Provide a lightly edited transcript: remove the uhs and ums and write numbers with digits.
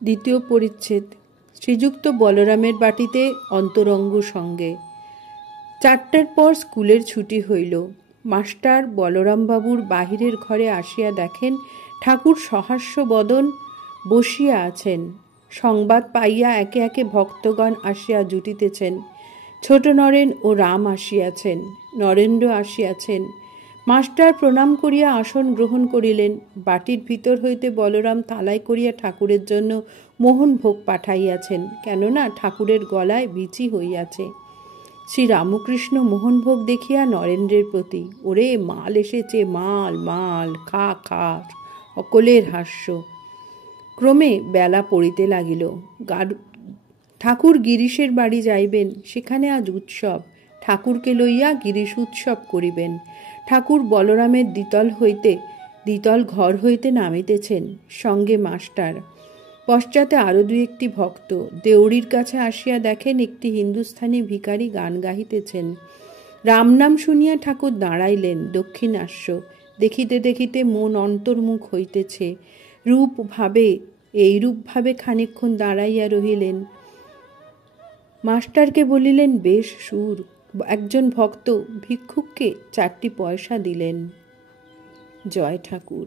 দ্বিতীয় পরিচ্ছেদ। শ্রীযুক্ত বলরামের বাটিতে অন্তরঙ্গ সঙ্গে। 4টার পর স্কুলের ছুটি হইল। মাস্টার বলরামবাবুর বাহিরের ঘরে আসিয়া দেখেন ঠাকুর সহাস্য বদন বসিয়া আছেন। সংবাদ পাইয়া একে একে ভক্তগণ আসিয়া জুটিতেছেন। ছোট নরেন ও রাম আসিয়াছেন, নরেন্দ্র আসিয়াছেন। মাস্টার প্রণাম করিয়া আসন গ্রহণ করিলেন। বাটির ভিতর হইতে বলরাম থালায় করিয়া ঠাকুরের জন্য মোহনভোগ পাঠাইয়াছেন, কেননা ঠাকুরের গলায় বিচি হইয়াছে। শ্রী রামকৃষ্ণ মোহনভোগ দেখিয়া নরেন্দ্রের প্রতি, ওরে মাল এসেছে, মাল মাল, খা খা, সকলের হাস্য। ক্রমে বেলা পড়িতে লাগিল। ঠাকুর গিরিশের বাড়ি যাইবেন, সেখানে আজ উৎসব। ঠাকুরকে লইয়া গিরিশ উৎসব করিবেন। ঠাকুর বলরামের দ্বিতল ঘর হইতে নামিতেছেন, সঙ্গে মাস্টার। পশ্চাতে আরো 2-1টি ভক্ত। দেউড়ির কাছে আসিয়া দেখেন একটি হিন্দুস্থানি ভিখারি গান গাহিতেছেন। রাম নাম শুনিয়া ঠাকুর দাঁড়াইলেন। দক্ষিণাস্য দেখিতে দেখিতে মন অন্তর্মুখ হইতেছে। এইরূপভাবে খানিকক্ষণ দাঁড়াইয়া রহিলেন। মাস্টারকে বলিলেন, বেশ সুর। একজন ভক্ত ভিক্ষুককে 4টি পয়সা দিলেন। জয় ঠাকুর।